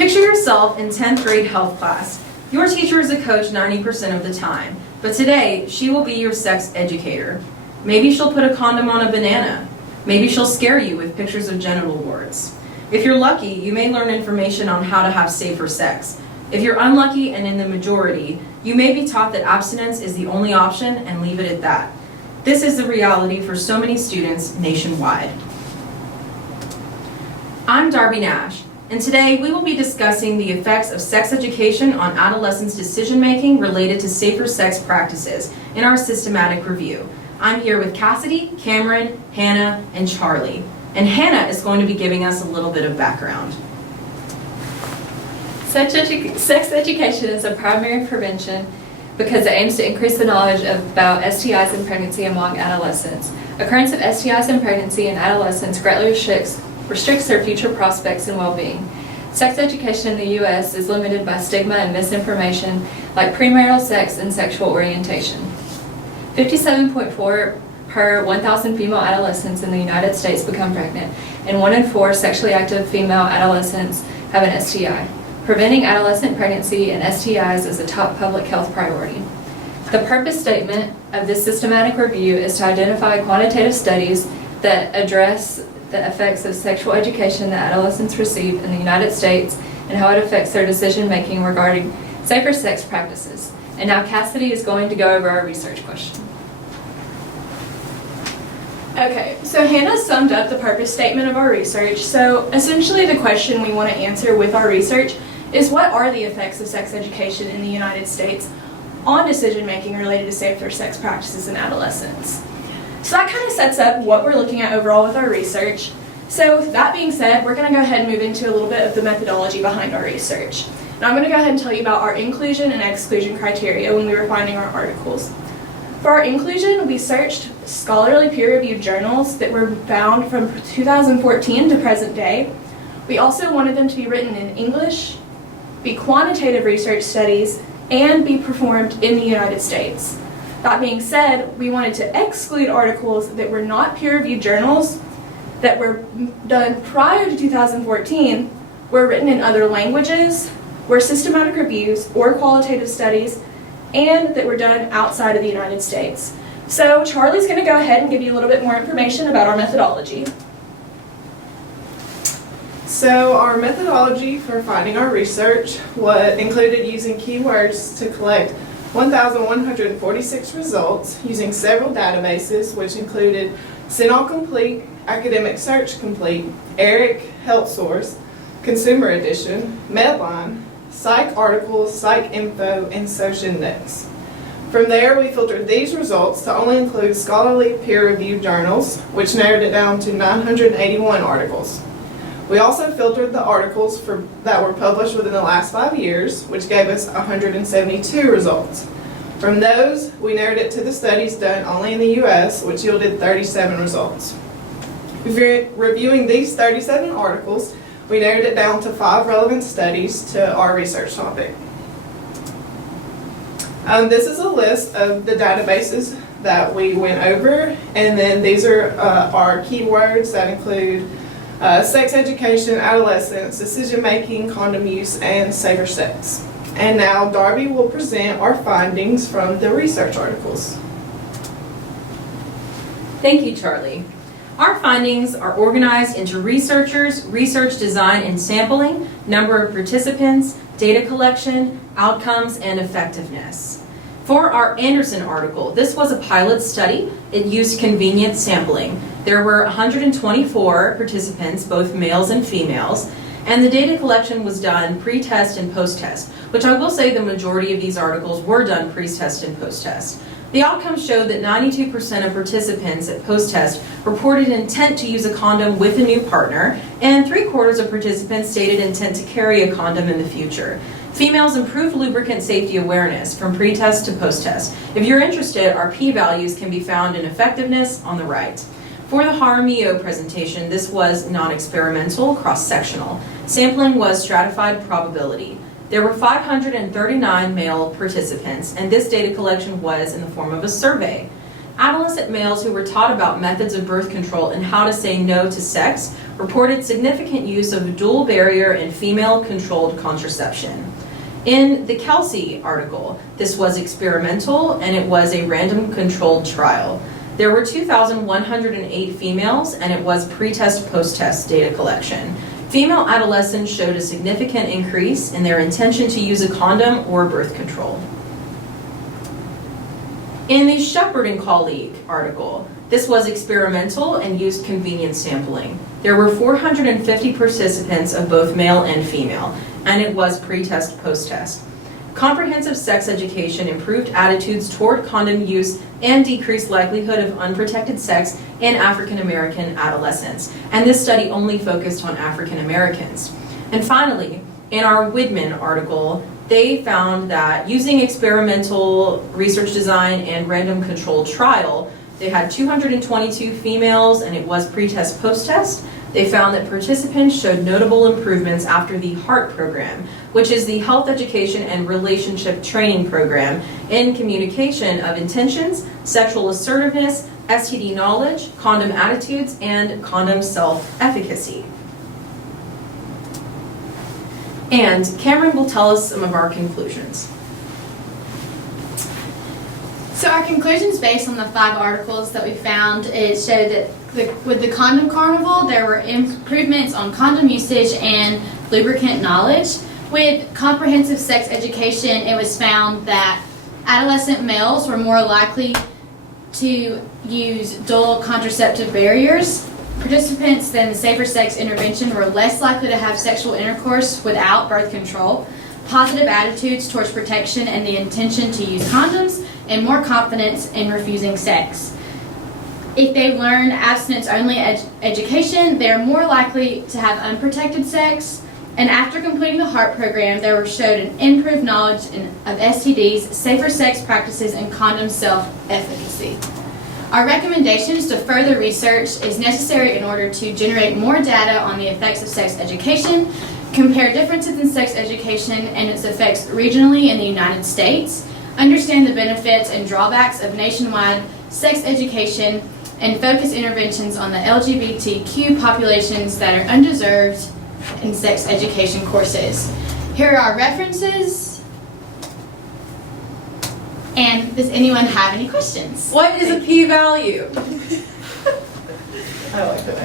Picture yourself in 10th grade health class. Your teacher is a coach 90% of the time, but today she will be your sex educator. Maybe she'll put a condom on a banana. Maybe she'll scare you with pictures of genital warts. If you're lucky, you may learn information on how to have safer sex. If you're unlucky and in the majority, you may be taught that abstinence is the only option and leave it at that. This is the reality for so many students nationwide. I'm Darby Nash, and today we will be discussing the effects of sex education on adolescents' decision-making related to safer sex practices in our systematic review. I'm here with Cassidy, Cameron, Hannah, and Charlie. And Hannah is going to be giving us a little bit of background. Sex education is a primary prevention because it aims to increase the knowledge about STIs and pregnancy among adolescents. Occurrence of STIs in pregnancy in adolescents greatly restricts their future prospects and well-being. Sex education in the U.S. is limited by stigma and misinformation like premarital sex and sexual orientation. 57.4 per 1,000 female adolescents in the United States become pregnant, and 1 in 4 sexually active female adolescents have an STI. Preventing adolescent pregnancy and STIs is a top public health priority. The purpose statement of this systematic review is to identify quantitative studies that address the effects of sexual education that adolescents receive in the United States and how it affects their decision-making regarding safer sex practices. And now Cassidy is going to go over our research question. Okay, so Hannah summed up the purpose statement of our research. So essentially the question we want to answer with our research is, what are the effects of sex education in the United States on decision making related to safer sex practices in adolescents? So that kind of sets up what we're looking at overall with our research. So with that being said, we're going to go ahead and move into a little bit of the methodology behind our research. Now I'm going to go ahead and tell you about our inclusion and exclusion criteria when we were finding our articles. For our inclusion, we searched scholarly peer-reviewed journals that were found from 2014 to present day. We also wanted them to be written in English, be quantitative research studies, and be performed in the United States. That being said, we wanted to exclude articles that were not peer-reviewed journals, that were done prior to 2014, were written in other languages, were systematic reviews or qualitative studies, and that were done outside of the United States. So Charlie's going to go ahead and give you a little bit more information about our methodology. So our methodology for finding our research included using keywords to collect 1,146 results using several databases, which included CINAHL Complete, Academic Search Complete, ERIC Health Source, Consumer Edition, Medline, Psych Articles, Psych Info, and SocIndex. From there, we filtered these results to only include scholarly peer-reviewed journals, which narrowed it down to 981 articles. We also filtered the articles that were published within the last 5 years, which gave us 172 results. From those, we narrowed it to the studies done only in the U.S., which yielded 37 results. Reviewing these 37 articles, we narrowed it down to 5 relevant studies to our research topic. This is a list of the databases that we went over, and then these are our keywords that include sex education, adolescence, decision-making, condom use, and safer sex. And now Darby will present our findings from the research articles. Thank you, Charlie. Our findings are organized into researchers, research design and sampling, number of participants, data collection, outcomes, and effectiveness. For our Anderson article, this was a pilot study. It used convenient sampling. There were 124 participants, both males and females, and the data collection was done pre-test and post-test, which I will say the majority of these articles were done pre-test and post-test. The outcomes showed that 92% of participants at post-test reported intent to use a condom with a new partner, and 3/4 of participants stated intent to carry a condom in the future. Females improved lubricant safety awareness from pre-test to post-test. If you're interested, our p-values can be found in effectiveness on the right. For the Jaramillo presentation, this was non-experimental, cross-sectional. Sampling was stratified probability. There were 539 male participants, and this data collection was in the form of a survey. Adolescent males who were taught about methods of birth control and how to say no to sex reported significant use of dual barrier and female-controlled contraception. In the Kelsey article, this was experimental and it was a random controlled trial. There were 2,108 females and it was pre-test, post-test data collection. Female adolescents showed a significant increase in their intention to use a condom or birth control. In the Shepherd and colleague article, this was experimental and used convenience sampling. There were 450 participants of both male and female, and it was pre-test, post-test. Comprehensive sex education improved attitudes toward condom use and decreased likelihood of unprotected sex in African American adolescents. And this study only focused on African Americans. And finally, in our Widman article, they found that using experimental research design and random controlled trial, they had 222 females and it was pre-test, post-test. They found that participants showed notable improvements after the HEART program, which is the Health Education and Relationship Training Program in communication of intentions, sexual assertiveness, STD knowledge, condom attitudes, and condom self-efficacy. And Cameron will tell us some of our conclusions. So our conclusions based on the 5 articles that we found, it showed that with the condom carnival, there were improvements on condom usage and lubricant knowledge. With comprehensive sex education, it was found that adolescent males were more likely to use dual contraceptive barriers. Participants in the safer sex intervention were less likely to have sexual intercourse without birth control, positive attitudes towards protection and the intention to use condoms, and more confidence in refusing sex. If they learn abstinence-only education, they are more likely to have unprotected sex. And after completing the HEART program, they were showed an improved knowledge of STDs, safer sex practices, and condom self-efficacy. Our recommendations to further research is necessary in order to generate more data on the effects of sex education, compare differences in sex education and its effects regionally in the United States, understand the benefits and drawbacks of nationwide sex education, and focus interventions on the LGBTQ populations that are undeserved in sex education courses. Here are our references. And does anyone have any questions? What is a p-value? I like that.